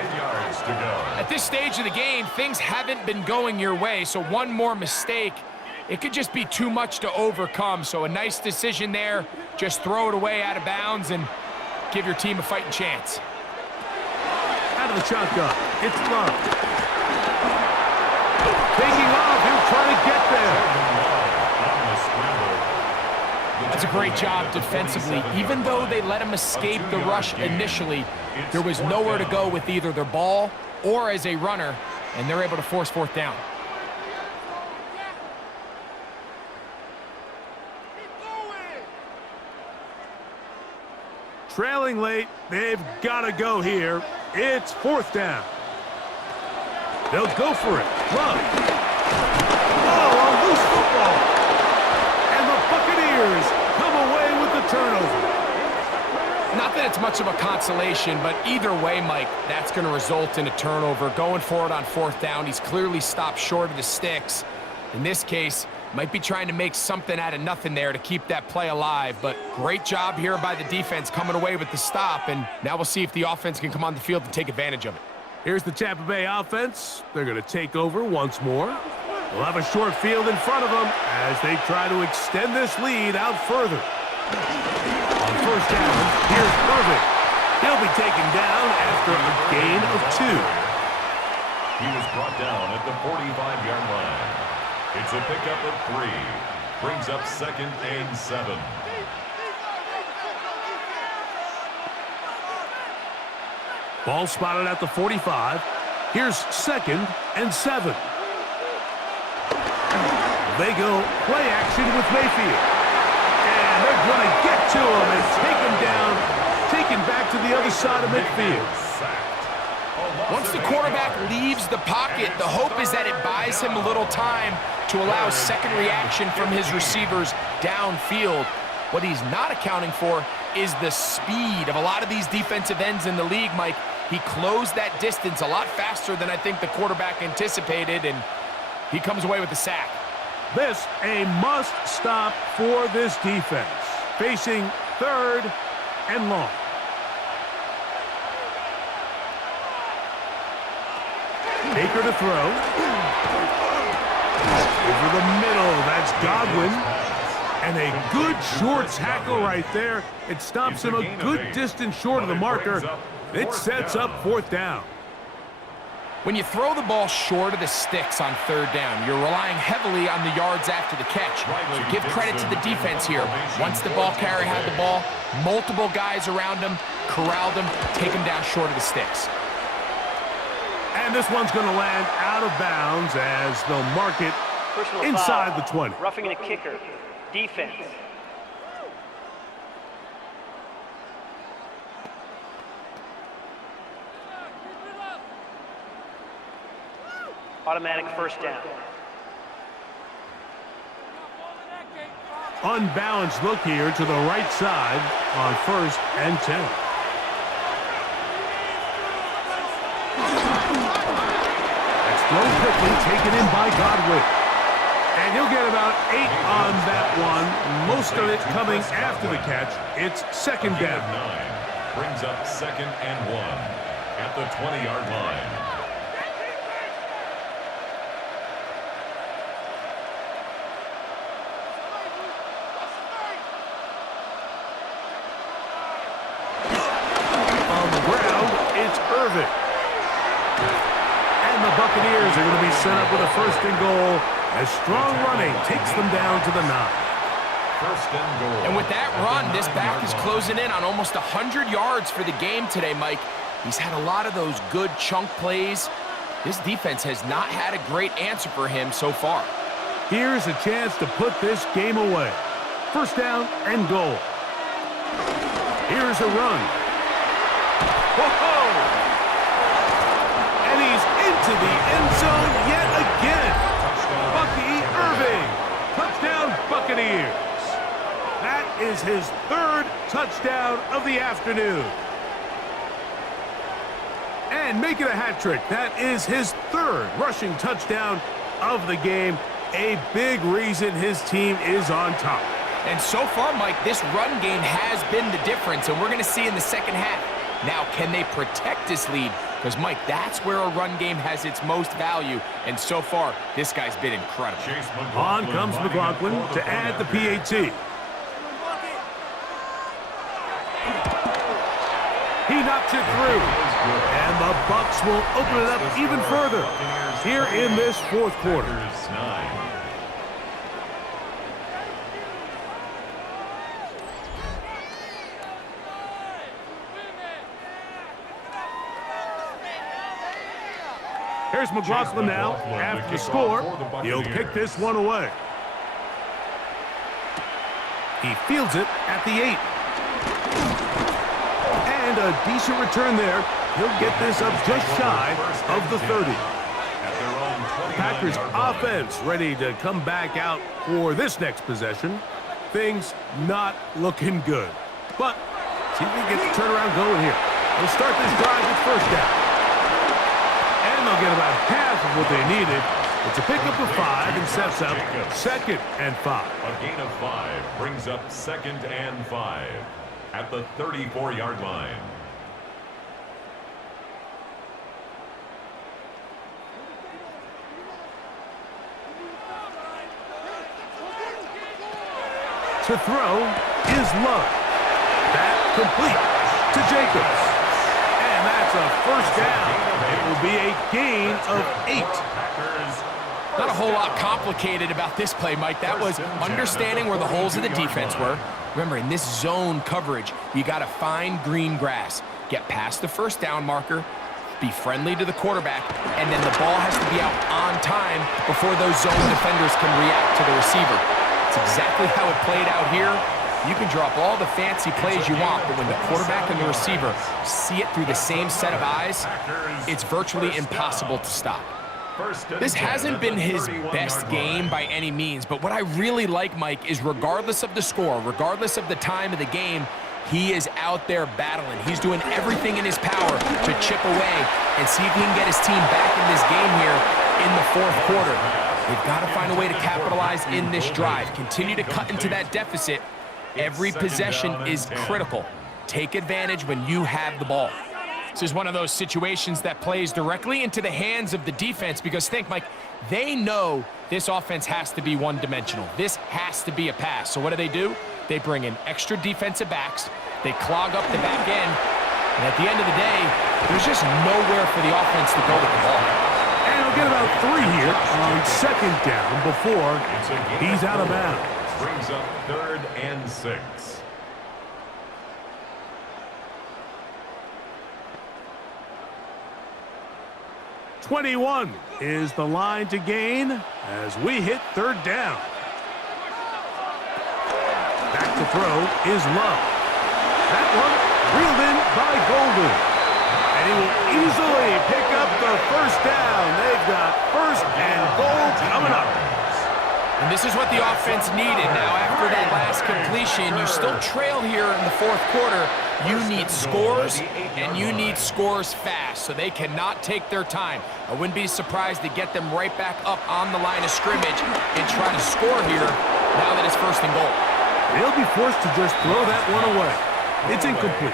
At this stage of the game, things haven't been going your way, so one more mistake, it could just be too much to overcome. So a nice decision there. Just throw it away out of bounds and give your team a fighting chance. Out of the shotgun, it's Love. Taking off, he'll try to get there. That's a great job defensively. Even though they let him escape the rush initially, there was nowhere to go with either their ball or as a runner, and they're able to force 4th down. Trailing late, they've got to go here. It's 4th down. They'll go for it. Love. Oh, a loose football. And the Buccaneers come away with the turnover. Not that it's much of a consolation, but either way, Mike, that's going to result in a turnover. Going for it on 4th down, he's clearly stopped short of the sticks. In this case, might be trying to make something out of nothing there to keep that play alive, but great job here by the defense coming away with the stop, and now we'll see if the offense can come on the field and take advantage of it. Here's the Tampa Bay offense. They're going to take over once more. They'll have a short field in front of them as they try to extend this lead out further. On 1st down, here's Irving. He'll be taken down after a gain of 2. He was brought down at the 45-yard line. It's a pickup of 3. Brings up 2nd and 7. Ball spotted at the 45. Here's 2nd and 7. They go play action with Mayfield. And they're going to get to him and take him down, taken back to the other side of midfield. Once the quarterback leaves the pocket, the hope is that it buys him a little time to allow second reaction from his receivers downfield. What he's not accounting for is the speed of a lot of these defensive ends in the league, Mike. He closed that distance a lot faster than I think the quarterback anticipated, and he comes away with the sack. This a must-stop for this defense, facing 3rd and long. Baker to throw. Over the middle, that's Godwin. And a good short tackle right there. It stops him a good distance short of the marker. It sets up 4th down. When you throw the ball short of the sticks on 3rd down, you're relying heavily on the yards after the catch. So give credit to the defense here. Once the ball carrier had the ball, multiple guys around him, corralled him, take him down short of the sticks. And this one's going to land out of bounds as they'll mark it Personal inside foul. the 20. Roughing the kicker. Defense. Automatic 1st down. Unbalanced look here to the right side on 1st and 10. That's thrown quickly, taken in by Godwin. And he'll get about 8 on that one. Most of it coming after the catch. It's 2nd down. 9 brings up 2nd and 1 at the 20-yard line. And the Buccaneers are going to be set up with a 1st and goal as strong running takes them down to the 9. 1st and goal. And with that run, this back is closing in on almost 100 yards for the game today, Mike. He's had a lot of those good chunk plays. This defense has not had a great answer for him so far. Here's a chance to put this game away. 1st down and goal. Here's a run. Whoa! And he's into the end zone yet again. Bucky Irving. Touchdown, Buccaneers. That is his 3rd touchdown of the afternoon. And make it a hat trick. That is his 3rd rushing touchdown of the game. A big reason his team is on top. And so far, Mike, this run game has been the difference, and we're going to see in the 2nd half. Now, can they protect this lead? Because, Mike, that's where a run game has its most value, and so far, this guy's been incredible. On comes McLaughlin to add the PAT. He knocks it through, and the Bucs will open it up even further here in this 4th quarter. Here's McLaughlin now after the score. He'll kick this one away. He fields it at the 8. And a decent return there. He'll get this up just shy of the 30. Packers offense ready to come back out for this next possession. Things not looking good. But See if they can get the turnaround going here. They'll start this drive with first down. And they'll get about half of what they needed. It's a pickup of 5 and sets up 2nd and 5. A gain of 5 brings up 2nd and 5 at the 34-yard line. To throw is Love. That complete to Jacobs. And that's a first down. It will be a gain of 8. Not a whole lot complicated about this play, Mike. That was understanding where the holes of the defense were. Remember, in this zone coverage, you got to find green grass. Get past the first down marker, be friendly to the quarterback, and then the ball has to be out on time before those zone defenders can react to the receiver. It's exactly how it played out here. You can drop all the fancy plays you want, but when the quarterback and the receiver see it through the same set of eyes, it's virtually impossible to stop. This hasn't been his best game by any means, but what I really like, Mike, is regardless of the score, regardless of the time of the game, he is out there battling. He's doing everything in his power to chip away and see if he can get his team back in this game here in the 4th quarter. They've got to find a way to capitalize in this drive. Continue to cut into that deficit. Every possession is critical. Take advantage when you have the ball. This is one of those situations that plays directly into the hands of the defense because think, Mike, they know this offense has to be one-dimensional. This has to be a pass. So what do? They bring in extra defensive backs. They clog up the back end. And at the end of the day, there's just nowhere for the offense to go with the ball. And he'll get about 3 here on 2nd down before he's out of bounds. Brings up 3rd and 6. 21 is the line to gain as we hit 3rd down. Back to throw is Love. That one reeled in by Golden. And he will easily pick up the first down. They've got 1st and goal coming up. And this is what the offense needed. Now, after that last completion, you still trail here in the 4th quarter. You need scores, and you need scores fast, so they cannot take their time. I wouldn't be surprised to get them right back up on the line of scrimmage and try to score here now that it's 1st and goal. They'll be forced to just throw that one away. It's incomplete.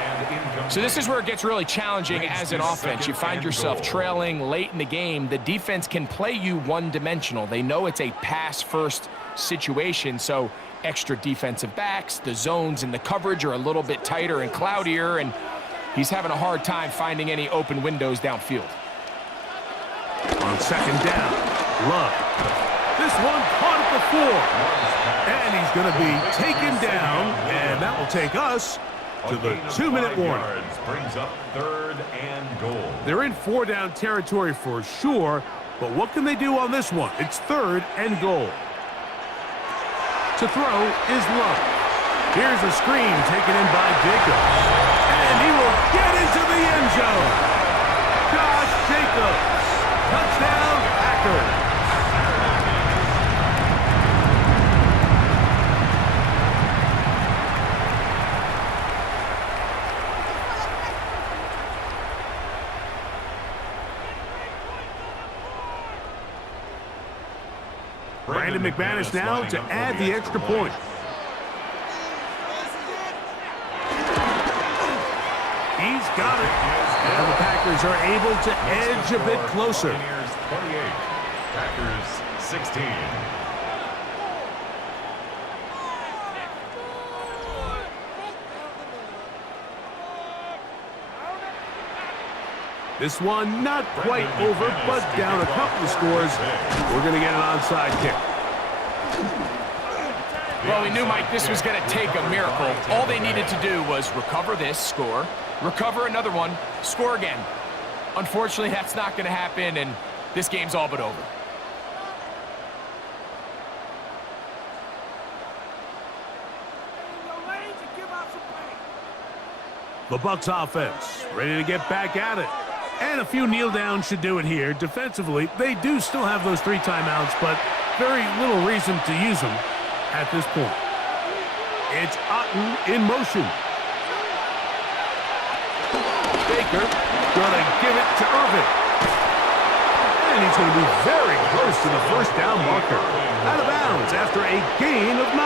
So this is where it gets really challenging as an offense. You find yourself trailing late in the game. The defense can play you one-dimensional. They know it's a pass-first situation, so extra defensive backs, the zones and the coverage are a little bit tighter and cloudier, and he's having a hard time finding any open windows downfield. On 2nd down, Love. This one caught at the 4. And he's going to be taken down, and that will take us to the 2-minute warning. Brings up 3rd and goal. They're in 4-down territory for sure, but what can they do on this one? It's 3rd and goal. To throw is Love. Here's a screen taken in by Jacobs. And he will get into the end zone. Josh Jacobs. Touchdown, Packers. Brandon McManus now to add the extra point. He's got it. And the Packers are able to edge a bit closer. Buccaneers 28, Packers 16. This one not quite over, but down a couple of scores. We're going to get an onside kick. Well, we knew, Mike, this was going to take a miracle. All they needed to do was recover this, score, recover another one, score again. Unfortunately, that's not going to happen, and this game's all but over. The Bucs offense ready to get back at it. And a few kneel downs should do it here. Defensively, they do still have those 3 timeouts, but very little reason to use them at this point. It's Otten in motion. Baker going to give it to Irvin. And he's going to be very close to the first down marker. Out of bounds after a gain of 9.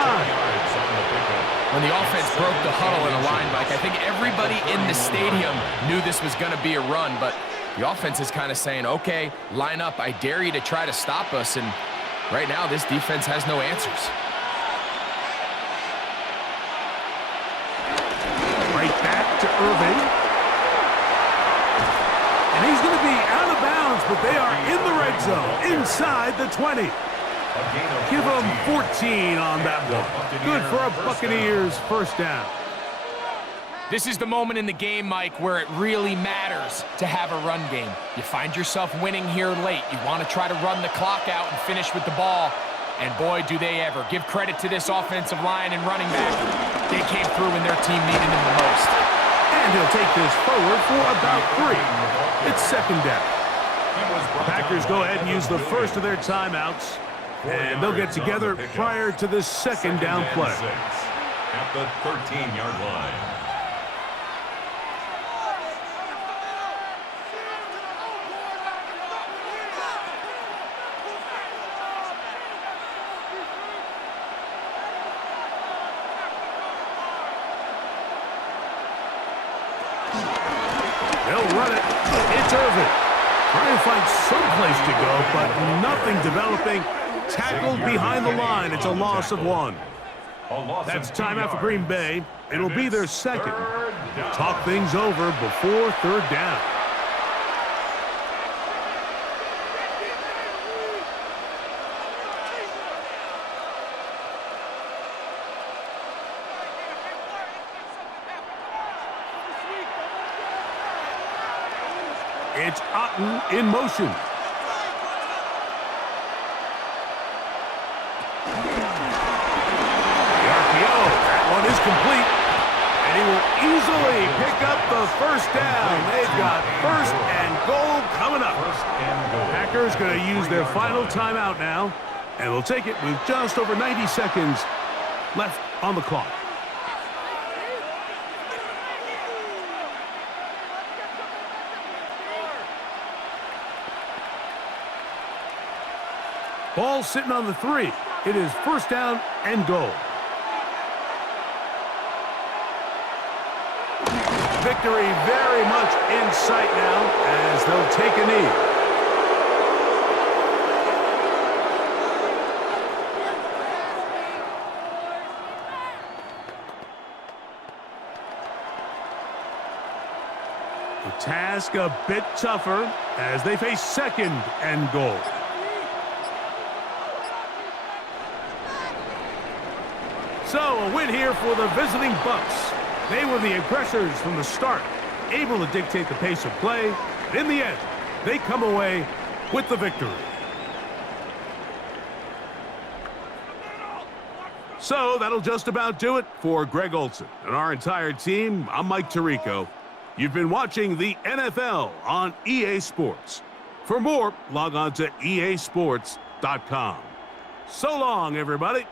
When the offense broke the huddle in a line, Mike, I think everybody in the stadium knew this was going to be a run, but the offense is kind of saying, okay, line up. I dare you to try to stop us, and right now this defense has no answers. Right back to Irving. And he's going to be out of bounds, but they are in the red zone, inside the 20. Give them 14 on that one. Good for a Buccaneers first down. This is the moment in the game, Mike, where it really matters to have a run game. You find yourself winning here late. You want to try to run the clock out and finish with the ball. And boy, do they ever. Give credit to this offensive line and running back. They came through when their team needed them the most. And he'll take this forward for about 3. It's second down. The Packers go ahead and use the first of their timeouts. And they'll get together prior to this second down play. At the 13-yard line. They'll run it. It's Irvin. Trying to find some place to go, but nothing developing. Tackled behind the line. It's a loss of 1. That's timeout for Green Bay. It'll be their second. Talk things over before third down. It's Otten in motion. Is complete, and he will easily pick up the first down. They've got first and goal coming up. Packers going to use their final timeout now, and will take it with just over 90 seconds left on the clock. Ball sitting on the 3. It is first down and goal. Victory very much in sight now as they'll take a knee. The task a bit tougher as they face second and goal. So a win here for the visiting Bucs. They were the aggressors from the start, able to dictate the pace of play. And in the end, they come away with the victory. So that'll just about do it for Greg Olsen and our entire team. I'm Mike Tirico. You've been watching the NFL on EA Sports. For more, log on to easports.com. So long, everybody.